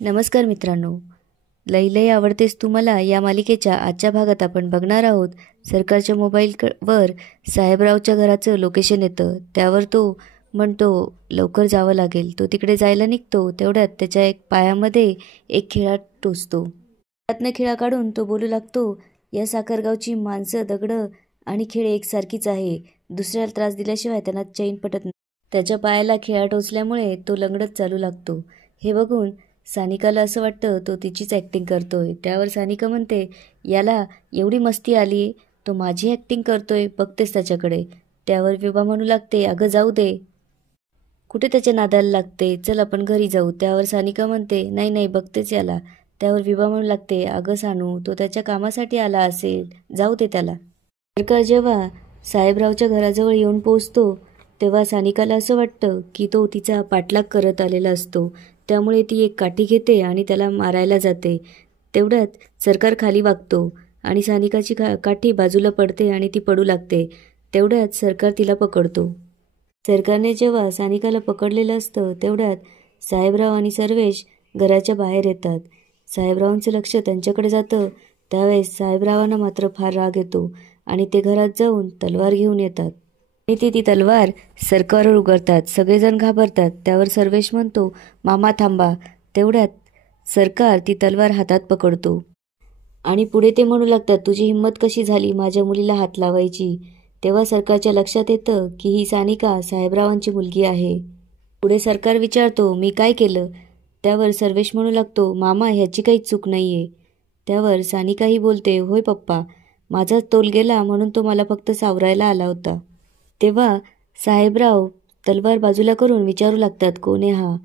नमस्कार मित्रांनो, लई लई आवडतेस तू मला या मालिकेच्या आजच्या भागात आपण बघणार आहोत. सरकारच्या मोबाईलवर साहेबरावच्या घराचं लोकेशन येतं. त्यावर तो म्हणतो लवकर जावं लागेल. तो तिकडे जायला निघतो. तेवढ्यात त्याच्या एक पायामध्ये एक खिळा टोचतो. त्यातनं खिळा काढून तो बोलू लागतो, या साखरगावची माणसं, दगडं आणि खिळे एकसारखीच आहे. दुसऱ्याला त्रास दिल्याशिवाय त्यांना चैन पटत नाही. त्याच्या पायाला खिळा टोचल्यामुळे तो लंगडत चालू लागतो. हे बघून सानिकाला असं वाटतं तो तिचीच ॲक्टिंग करतोय. त्यावर सानिका म्हणते, याला एवढी मस्ती आली, तो माझी ॲक्टिंग करतोय, बघतेस त्याच्याकडे. त्यावर विभा म्हणू लागते, अगं जाऊ दे, कुठे त्याच्या नादाला लागते, चल आपण घरी जाऊ. त्यावर सानिका म्हणते, नाही नाही बघतेच याला. त्यावर विभा म्हणू लागते, अगं सानू, तो त्याच्या कामासाठी आला असेल, जाऊ दे त्याला. सरकार जेव्हा साहेबरावच्या घराजवळ येऊन पोहोचतो तेव्हा सानिकाला असं वाटतं की तो तिचा पाठलाग करत आलेला असतो. त्यामुळे ती एक काठी घेते आणि त्याला मारायला जाते. तेवढ्यात सरकार खाली वागतो आणि सानिकाची काठी बाजूला पडते आणि ती पडू लागते. तेवढ्यात सरकार तिला पकडतो. सरकारने जेव्हा सानिकाला पकडलेलं असतं तेवढ्यात साहेबराव आणि सर्वेश घराच्या बाहेर येतात. साहेबरावांचं लक्ष त्यांच्याकडे जातं. त्यावेळेस साहेबरावांना मात्र फार राग येतो आणि ते घरात जाऊन तलवार घेऊन येतात आणि ती तलवार सरकारवर उगारतात. सगळेजण घाबरतात. त्यावर सर्वेश म्हणतो, मामा थांबा. तेवढ्यात सरकार ती तलवार हातात पकडतो आणि पुढे ते म्हणू लागतात, तुझी हिंमत कशी झाली माझ्या मुलीला हात लावायची. तेव्हा सरकारच्या लक्षात येतं की ही सानिका साहेबरावांची मुलगी आहे. पुढे सरकार विचारतो, मी काय केलं. त्यावर सर्वेश म्हणू लागतो, मामा ह्याची काहीच चूक नाहीये. त्यावर सानिकाही बोलते, होय पप्पा, माझाच तोल गेला म्हणून तो मला फक्त सावरायला आला होता. तेव्हा साहेबराव तलवार बाजूला करून विचारू लागतात, कोण आहे हा.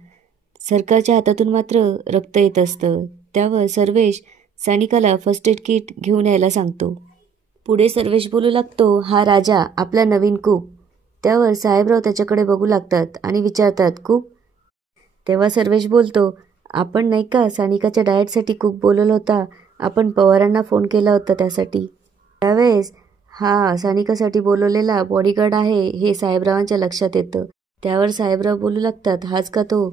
सरकारच्या हातातून मात्र रक्त येत असतं. त्यावर सर्वेश सानिकाला फर्स्ट एड किट घेऊन यायला सांगतो. पुढे सर्वेश बोलू लागतो, हा राजा आपला नवीन कूक. त्यावर साहेबराव त्याच्याकडे बघू लागतात आणि विचारतात, कूक. तेव्हा सर्वेश बोलतो, आपण नाही का सानिकाच्या डाएटसाठी कूक बोलवला होता, आपण पवारांना फोन केला होता त्यासाठी. त्यावेळेस हा सानिकासाठी बोलवलेला बॉडीगार्ड आहे हे साहेबरावांच्या लक्षात येतं. त्यावर साहेबराव बोलू लागतात, हाच का तो.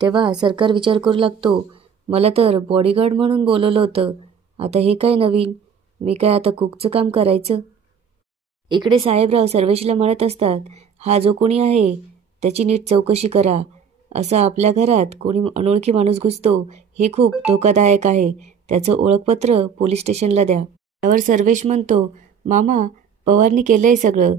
तेव्हा सरकार विचार करू लागतो, मला तर बॉडीगार्ड म्हणून बोलवलं होतं, आता हे काय नवीन, मी काय आता कुकचं काम करायचं. इकडे साहेबराव सर्वेशला म्हणत असतात, हा जो कोणी आहे त्याची नीट चौकशी करा. असा आपल्या घरात कोणी अनोळखी माणूस घुसतो हे खूप धोकादायक आहे. त्याचं ओळखपत्र पोलीस स्टेशनला द्या. त्यावर सर्वेश म्हणतो, मामा पवारनी केलंय सगळं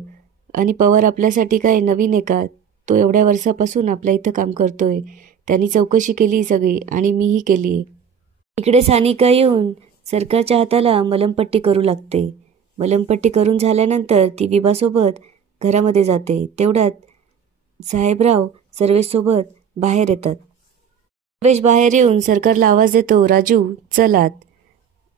आणि पवार आपल्यासाठी काय नवीन आहे का. तो एवढ्या वर्षापासून आपल्या इथं काम करतोय. त्यांनी चौकशी केली सगळी आणि मीही केली आहे. इकडे सानिका येऊन सरकारच्या हाताला मलमपट्टी करू लागते. मलमपट्टी करून झाल्यानंतर ती विभासोबत घरामध्ये जाते. तेवढ्यात साहेबराव सर्वेशसोबत बाहेर येतात. सर्वेश बाहेर येऊन सरकारला आवाज देतो, राजू चल आत.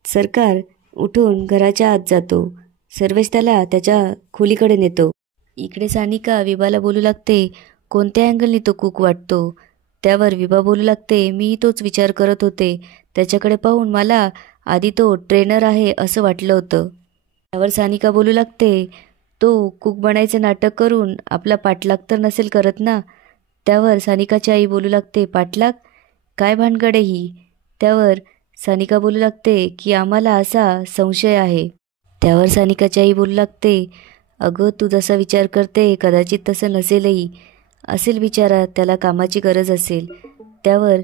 सरकार उठून घराच्या आत जातो. सर्वेश त्याला त्याच्या खोलीकडे नेतो. इकडे सानिका विभाला बोलू लागते, कोणत्या अँगलने तो कुक वाटतो. त्यावर विभा बोलू लागते, मी तोच विचार करत होते. त्याच्याकडे पाहून मला आधी तो ट्रेनर आहे असं वाटलं होतं. त्यावर सानिका बोलू लागते, तो कुक बनायचं नाटक करून आपला पाठलाग तर नसेल करत ना. त्यावर सानिकाची आई बोलू लागते, पाठलाग काय भानगड आहे ही. त्यावर सानिका बोलू लागते की आम्हाला असा संशय आहे. त्यावर सानिकाची आई बोलू लागते, अगं तू जसा विचार करते कदाचित तसं नसेलही, असेल बिचारा, त्याला कामाची गरज असेल. त्यावर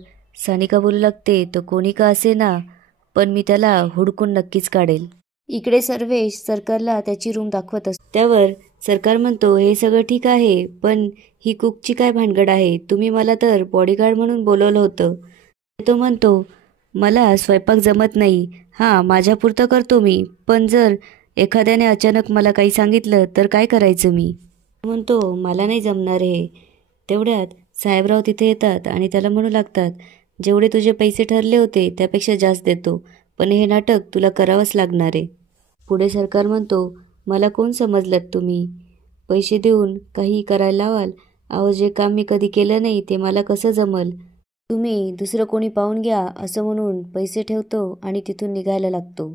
सानिका बोलू लागते, तो कोणी का असे ना, पण मी त्याला हुडकून नक्कीच काढेल. इकडे सर्वेश सरकारला त्याची रूम दाखवत असतो. त्यावर सरकार म्हणतो, हे सगळं ठीक आहे, पण ही कुकची काय भानगड आहे. तुम्ही मला तर बॉडीगार्ड म्हणून बोलवलं होतं. तो म्हणतो, मला स्वयंपाक जमत नाही. हां माझ्यापुरतं करतो मी, पण जर एखाद्याने अचानक मला काही सांगितलं तर काय करायचं मी. म्हणतो, मला नाही जमणार हे. तेवढ्यात साहेबराव तिथे येतात आणि त्याला म्हणू लागतात, जेवढे तुझे पैसे ठरले होते त्यापेक्षा जास्त देतो, पण हे नाटक तुला करावंच लागणार आहे. पुढे सरकार म्हणतो, मला कोण समजलं तुम्ही, पैसे देऊन काही करायला लावाल. अहो जे काम मी कधी केलं नाही ते मला कसं जमल. तुम्ही दुसरं कोणी पाहून घ्या असं म्हणून पैसे ठेवतो आणि तिथून निघायला लागतो.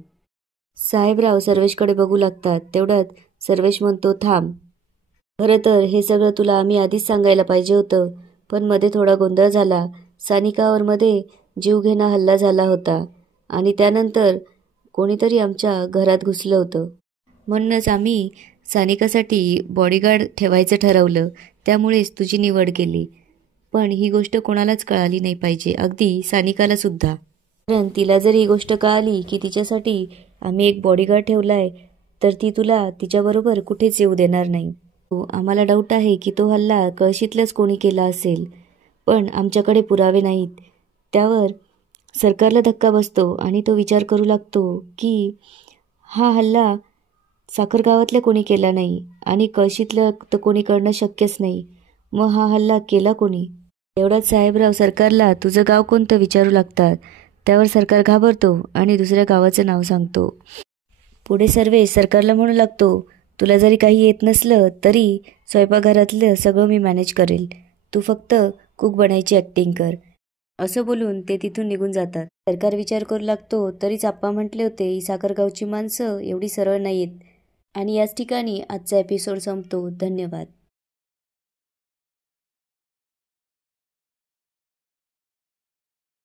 साहेबराव सर्वेशकडे बघू लागतात. तेवढ्यात सर्वेश म्हणतो, थांब, खरं तर हे सगळं तुला आम्ही आधीच सांगायला पाहिजे होतं, पण मध्ये थोडा गोंधळ झाला. सानिकावर मध्ये जीवघेणा हल्ला झाला होता आणि त्यानंतर कोणीतरी आमच्या घरात घुसलं होतं. म्हणूनच आम्ही सानिकासाठी बॉडीगार्ड ठेवायचं ठरवलं. त्यामुळेच तुझी निवड केली. पण ही गोष्ट कोणालाच कळाली नाही पाहिजे, अगदी सानिकाला सुद्धा. कारण तिला जर ही गोष्ट कळाली की तिच्यासाठी आम्ही एक बॉडीगार्ड ठेवलाय तर ती तुला तिच्याबरोबर कुठेच येऊ देणार नाही. आम्हाला डाऊट आहे की तो हल्ला कळशीतलंच कोणी केला असेल, पण आमच्याकडे पुरावे नाहीत. त्यावर सरकारला धक्का बसतो आणि तो विचार करू लागतो की हा हल्ला साखर गावातल्या कोणी केला नाही आणि कळशीतलं तर कोणी करणं शक्यच नाही. मग हा हल्ला केला कोणी? एवढ्यात साहेबराव सरकारला तुझं गाव कोणतं विचारू लागतात. त्यावर सरकार घाबरतो आणि दुसऱ्या गावाचं नाव सांगतो. पुढे सर्वेश सरकारला म्हणू लागतो, तुला जरी काही येत नसलं तरी स्वयंपाकघरातलं सगळं मी मॅनेज करेल. तू फक्त कुक बनायची ॲक्टिंग कर. असं बोलून ते तिथून निघून जातात. सरकार विचार करू लागतो, तरीच आप्पा म्हटले होते ही साखरगावची माणसं एवढी सरळ नाहीत. आणि याच ठिकाणी आजचा एपिसोड संपतो. धन्यवाद.